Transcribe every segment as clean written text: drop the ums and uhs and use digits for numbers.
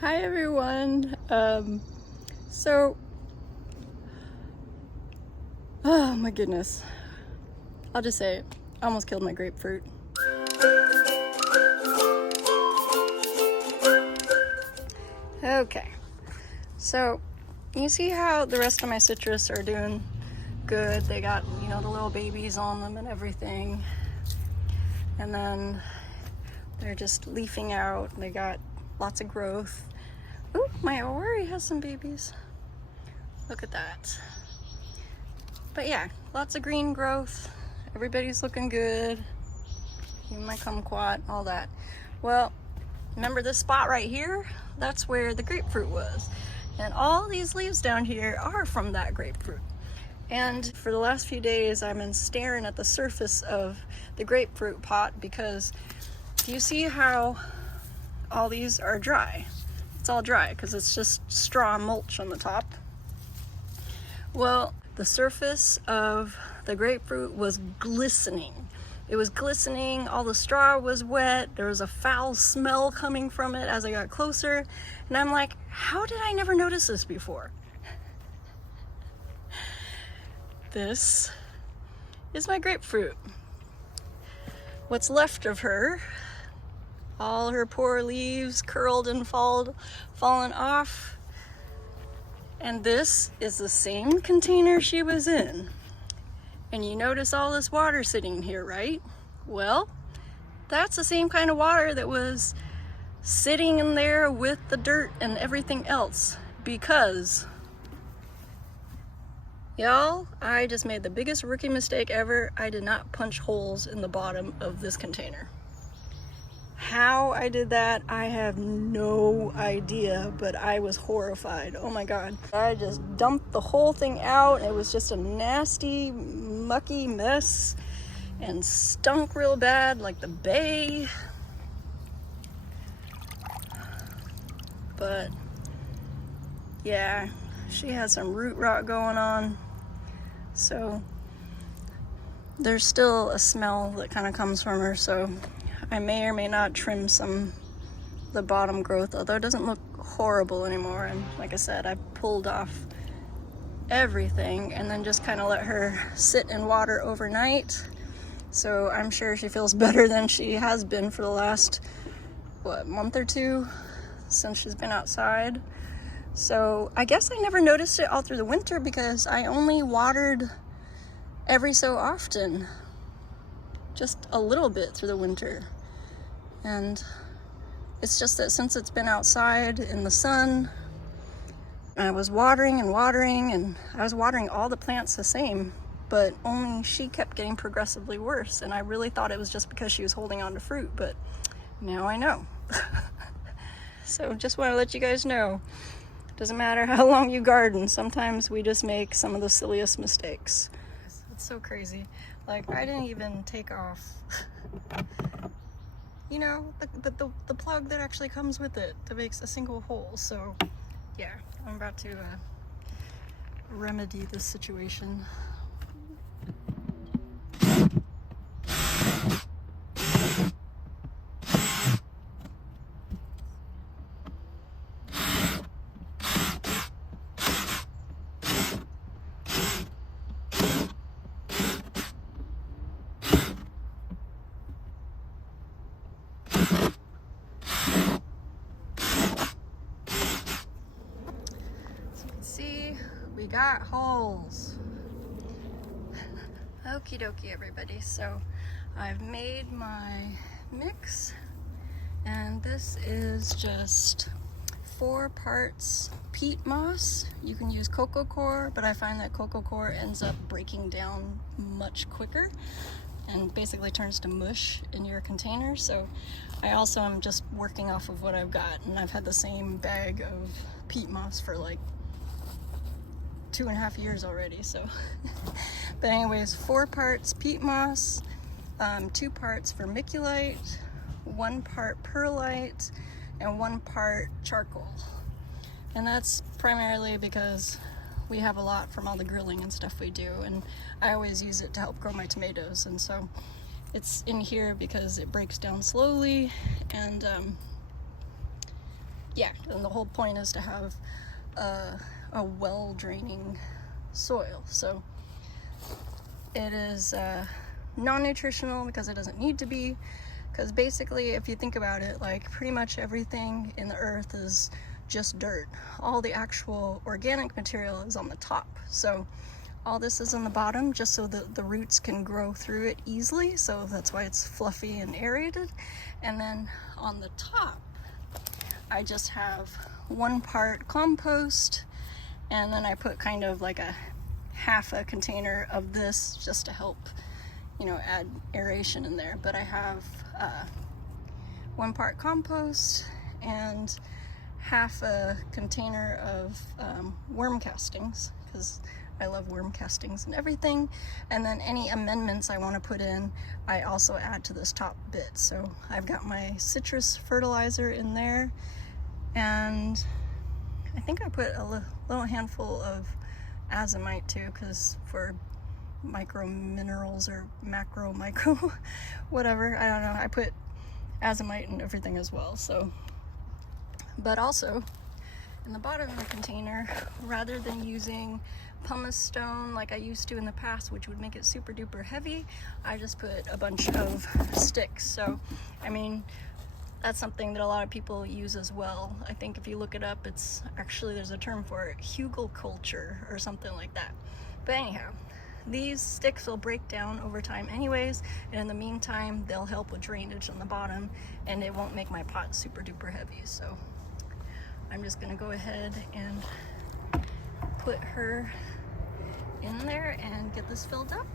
Hi everyone. Oh my goodness. I'll just say it. I almost killed my grapefruit. Okay. So, you see how the rest of my citrus are doing good? They got, the little babies on them and everything. And then they're just leafing out. They got lots of growth. Ooh, my Ori has some babies. Look at that. But yeah, lots of green growth. Everybody's looking good. Even my kumquat, all that. Well, remember this spot right here? That's where the grapefruit was. And all these leaves down here are from that grapefruit. And for the last few days, I've been staring at the surface of the grapefruit pot because do you see how all these are dry? It's all dry because it's just straw mulch on the top. Well, the surface of the grapefruit was glistening. It was glistening, all the straw was wet, there was a foul smell coming from it as I got closer, and I'm like, how did I never notice this before? This is my grapefruit. What's left of her, all her poor leaves curled and fallen off. And this is the same container she was in. And you notice all this water sitting here, right? Well, that's the same kind of water that was sitting in there with the dirt and everything else. Because, y'all, I just made the biggest rookie mistake ever. I did not punch holes in the bottom of this container. How I did that, I have no idea, but I was horrified. Oh my God. I just dumped the whole thing out. It was just a nasty, mucky mess and stunk real bad like the bay. But yeah, she has some root rot going on. So there's still a smell that kind of comes from her, so I may or may not trim some of the bottom growth, although it doesn't look horrible anymore. And like I said, I pulled off everything and then just kind of let her sit in water overnight. So I'm sure she feels better than she has been for the last, month or two since she's been outside. So I guess I never noticed it all through the winter because I only watered every so often, just a little bit through the winter. And it's just that since it's been outside in the sun, I was watering and I was watering all the plants the same, but only she kept getting progressively worse. And I really thought it was just because she was holding on to fruit, but now I know. So just want to let you guys know, doesn't matter how long you garden, sometimes we just make some of the silliest mistakes. It's so crazy. Like, I didn't even take off the plug that actually comes with it that makes a single hole. So yeah, I'm about to remedy this situation. We got holes. Okie dokie, everybody. So I've made my mix, and this is just 4 parts peat moss. You can use coco coir, but I find that coco coir ends up breaking down much quicker and basically turns to mush in your container. So I also am just working off of what I've got, and I've had the same bag of peat moss for like 2.5 years already, so. But anyways, 4 parts peat moss, 2 parts vermiculite, 1 part perlite, and 1 part charcoal. And that's primarily because we have a lot from all the grilling and stuff we do, and I always use it to help grow my tomatoes, and so it's in here because it breaks down slowly, and yeah, and the whole point is to have a well-draining soil. So it is non-nutritional because it doesn't need to be, because basically if you think about it, like pretty much everything in the earth is just dirt. All the actual organic material is on the top. So all this is on the bottom just so that the roots can grow through it easily. So that's why it's fluffy and aerated. And then on the top, I just have 1 part compost, and then I put kind of like a half a container of this just to help, you know, add aeration in there. But I have 1 part compost and half a container of worm castings, because I love worm castings and everything. And then any amendments I want to put in, I also add to this top bit. So I've got my citrus fertilizer in there, and I think I put a little handful of azomite too, because for micro minerals or micro, whatever, I don't know, I put azomite and everything as well. So, but also in the bottom of the container, rather than using pumice stone like I used to in the past, which would make it super duper heavy, I just put a bunch of sticks. So I mean, that's something that a lot of people use as well. I think if you look it up, it's actually, there's a term for it, hugelkultur or something like that. But anyhow, these sticks will break down over time anyways, and in the meantime they'll help with drainage on the bottom, and it won't make my pot super duper heavy. So I'm just gonna go ahead and put her in there and get this filled up.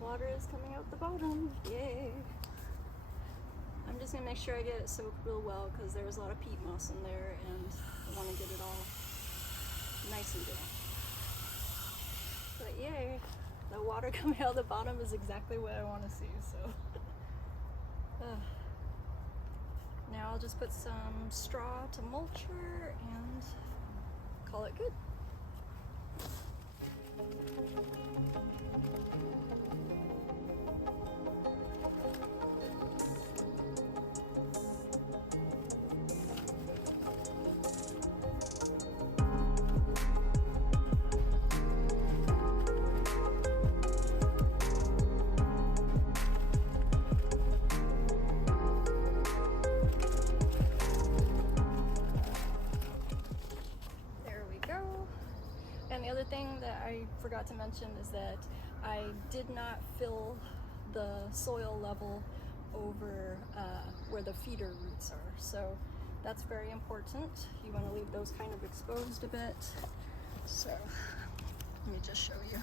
Water is coming out the bottom, yay! I'm just gonna make sure I get it soaked real well, because there was a lot of peat moss in there and I want to get it all nice and damp. But yay, the water coming out the bottom is exactly what I want to see, so. Now I'll just put some straw to mulch her and call it good. thing that I forgot to mention is that I did not fill the soil level over where the feeder roots are. So that's very important. You want to leave those kind of exposed a bit. So let me just show you.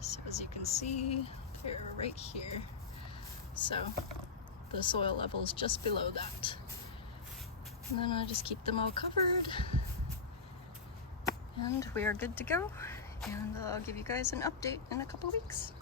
So as you can see, they're right here. So the soil level is just below that. And then I just keep them all covered. And we are good to go. And I'll give you guys an update in a couple weeks.